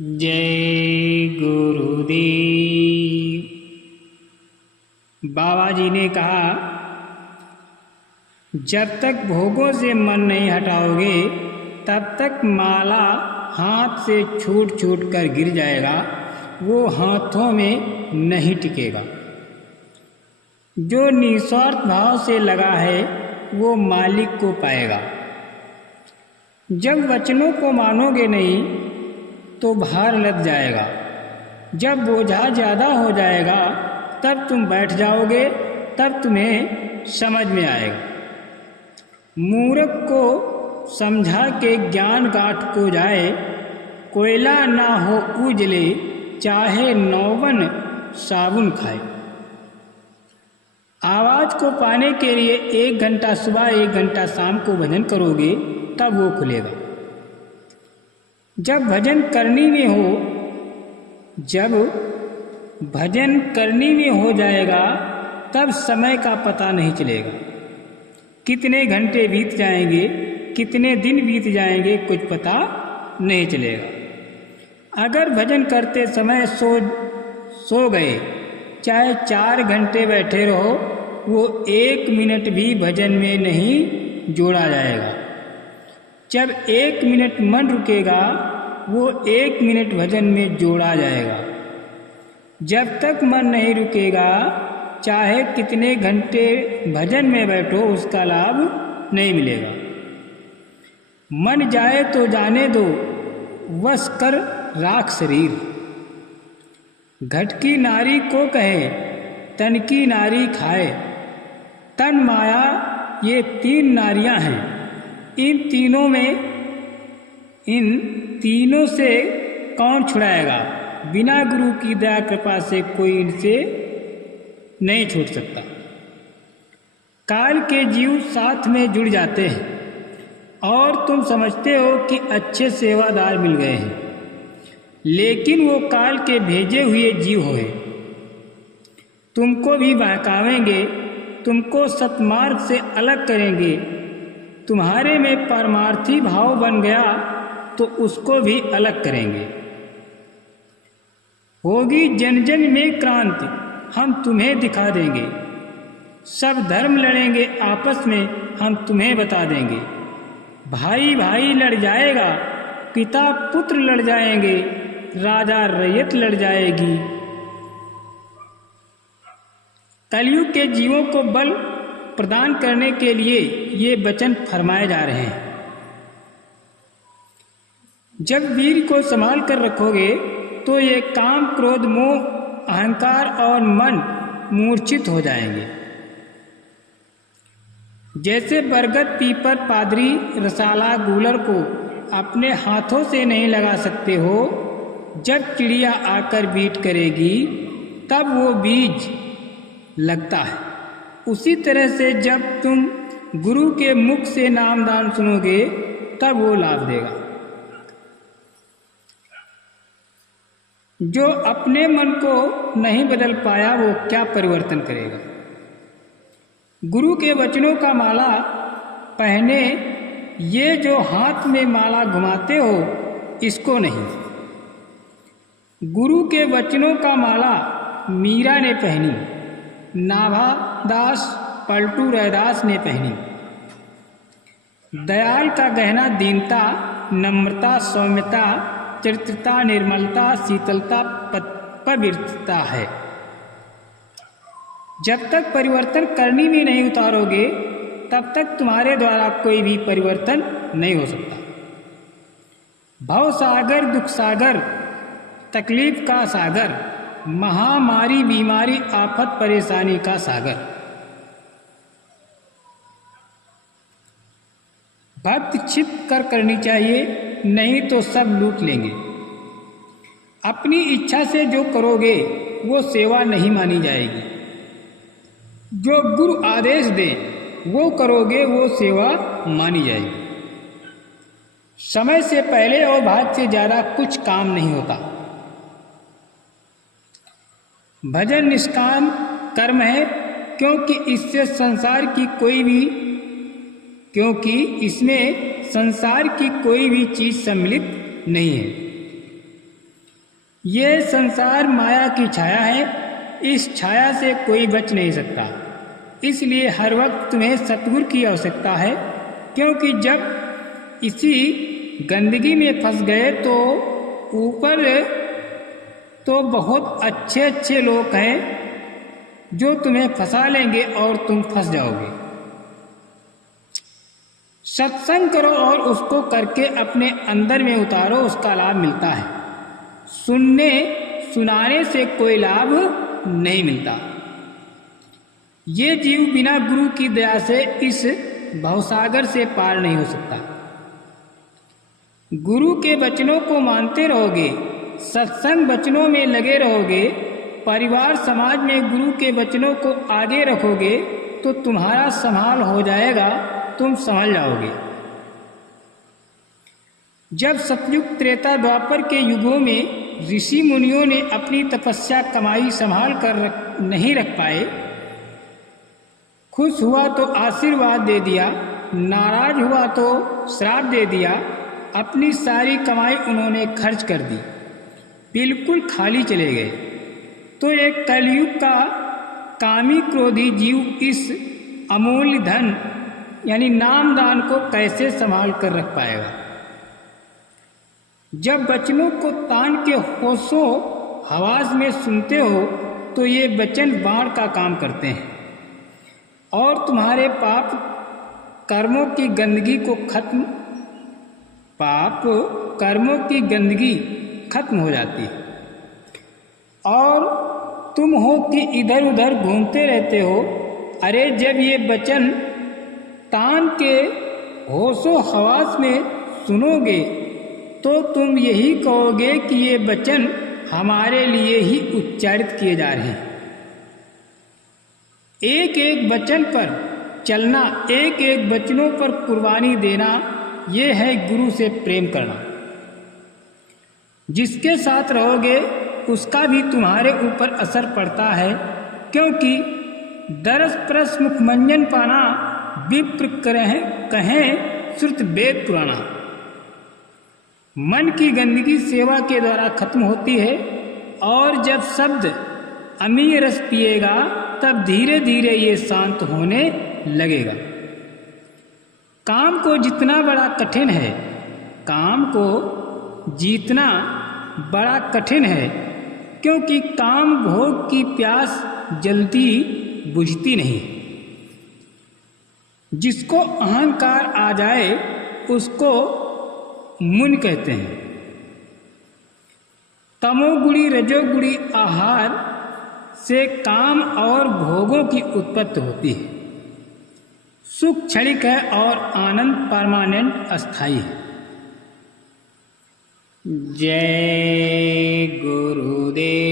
जय गुरुदेव। बाबा जी ने कहा, जब तक भोगों से मन नहीं हटाओगे तब तक माला हाथ से छूट छूट कर गिर जाएगा, वो हाथों में नहीं टिकेगा। जो निस्वार्थ भाव से लगा है वो मालिक को पाएगा। जब वचनों को मानोगे नहीं तो भार लद जाएगा। जब बोझा ज़्यादा हो जाएगा तब तुम बैठ जाओगे, तब तुम्हें समझ में आएगा। मूर्ख को समझा के ज्ञान गांठ को जाए, कोयला ना हो उजले चाहे नौवन साबुन खाए। आवाज़ को पाने के लिए 1 घंटा सुबह 1 घंटा शाम को भजन करोगे तब वो खुलेगा। जब भजन करनी में हो जाएगा तब समय का पता नहीं चलेगा। कितने घंटे बीत जाएंगे, कितने दिन बीत जाएंगे, कुछ पता नहीं चलेगा। अगर भजन करते समय सो गए, चाहे 4 घंटे बैठे रहो, वो 1 मिनट भी भजन में नहीं जोड़ा जाएगा। जब 1 मिनट मन रुकेगा वो 1 मिनट भजन में जोड़ा जाएगा। जब तक मन नहीं रुकेगा, चाहे कितने घंटे भजन में बैठो, उसका लाभ नहीं मिलेगा। मन जाए तो जाने दो, वश कर राख शरीर। घट की नारी को कहे, तन की नारी खाए। तन माया ये 3 नारियां हैं। इन तीनों से कौन छुड़ाएगा? बिना गुरु की दया कृपा से कोई इनसे नहीं छूट सकता। काल के जीव साथ में जुड़ जाते हैं और तुम समझते हो कि अच्छे सेवादार मिल गए हैं, लेकिन वो काल के भेजे हुए जीव होए। तुमको भी बहकावेंगे, तुमको सतमार्ग से अलग करेंगे। तुम्हारे में परमार्थी भाव बन गया तो उसको भी अलग करेंगे। होगी जन जन में क्रांति, हम तुम्हें दिखा देंगे। सब धर्म लड़ेंगे आपस में, हम तुम्हें बता देंगे। भाई भाई लड़ जाएगा, पिता पुत्र लड़ जाएंगे, राजा रैयत लड़ जाएगी। कलयुग के जीवों को बल प्रदान करने के लिए ये वचन फरमाए जा रहे हैं। जब वीर को संभाल कर रखोगे तो ये काम क्रोध मोह अहंकार और मन मूर्छित हो जाएंगे। जैसे बरगद पीपर पादरी रसाला गूलर को अपने हाथों से नहीं लगा सकते हो, जब चिड़िया आकर बीट करेगी तब वो बीज लगता है। उसी तरह से जब तुम गुरु के मुख से नामदान सुनोगे तब वो लाभ देगा। जो अपने मन को नहीं बदल पाया वो क्या परिवर्तन करेगा? गुरु के वचनों का माला पहने, ये जो हाथ में माला घुमाते हो इसको नहीं। गुरु के वचनों का माला मीरा ने पहनी, नाभादास पलटू रैदास ने पहनी। दयाल का गहना दीनता, नम्रता, सौम्यता, चरित्रता, निर्मलता, शीतलता, पवित्रता है। जब तक परिवर्तन करनी में नहीं उतारोगे तब तक तुम्हारे द्वारा कोई भी परिवर्तन नहीं हो सकता। भव सागर, दुख सागर, तकलीफ का सागर, महामारी, बीमारी, आफत, परेशानी का सागर। भक्ति छिप कर करनी चाहिए, नहीं तो सब लूट लेंगे। अपनी इच्छा से जो करोगे वो सेवा नहीं मानी जाएगी। जो गुरु आदेश दे वो करोगे, वो सेवा मानी जाएगी। समय से पहले और भाग से ज़्यादा कुछ काम नहीं होता। भजन निष्काम कर्म है, क्योंकि इसमें संसार की कोई भी चीज़ सम्मिलित नहीं है। ये संसार माया की छाया है, इस छाया से कोई बच नहीं सकता। इसलिए हर वक्त तुम्हें सतगुरु की आवश्यकता है, क्योंकि जब इसी गंदगी में फंस गए तो ऊपर तो बहुत अच्छे अच्छे लोग हैं जो तुम्हें फंसा लेंगे और तुम फंस जाओगे। सत्संग करो और उसको करके अपने अंदर में उतारो, उसका लाभ मिलता है। सुनने सुनाने से कोई लाभ नहीं मिलता। ये जीव बिना गुरु की दया से इस भवसागर से पार नहीं हो सकता। गुरु के वचनों को मानते रहोगे, सत्संग वचनों में लगे रहोगे, परिवार समाज में गुरु के वचनों को आगे रखोगे तो तुम्हारा संभाल हो जाएगा, तुम संभल जाओगे। जब सतयुग त्रेता द्वापर के युगों में ऋषि मुनियों ने अपनी तपस्या कमाई संभाल कर नहीं रख पाए, खुश हुआ तो आशीर्वाद दे दिया, नाराज हुआ तो श्राप दे दिया, अपनी सारी कमाई उन्होंने खर्च कर दी, बिल्कुल खाली चले गए, तो एक कलयुग का कामी क्रोधी जीव इस अमूल्य धन यानी नामदान को कैसे संभाल कर रख पाएगा। जब वचनों को तान के होशो हवास में सुनते हो तो ये वचन बाण का काम करते हैं और तुम्हारे पाप कर्मों की गंदगी को खत्म हो जाती है और तुम हो कि इधर उधर घूमते रहते हो। अरे जब ये वचन तान के होशो हवास में सुनोगे तो तुम यही कहोगे कि ये वचन हमारे लिए ही उच्चारित किए जा रहे हैं। एक एक वचन पर चलना, एक एक वचनों पर कुर्बानी देना, ये है गुरु से प्रेम करना। जिसके साथ रहोगे उसका भी तुम्हारे ऊपर असर पड़ता है, क्योंकि दरस परस मुखमंजन पाना विप्र कहें श्रुत वेद पुराना। मन की गंदगी सेवा के द्वारा खत्म होती है और जब शब्द अमीय रस पिएगा तब धीरे धीरे ये शांत होने लगेगा। काम को जितना बड़ा कठिन है, काम को जीतना बड़ा कठिन है, क्योंकि काम भोग की प्यास जल्दी बुझती नहीं। जिसको अहंकार आ जाए उसको मुन कहते हैं। तमोगुणी रजोगुणी आहार से काम और भोगों की उत्पत्ति होती है। सुख क्षणिक है और आनंद परमानेंट अस्थाई है। जय गुरुदेव।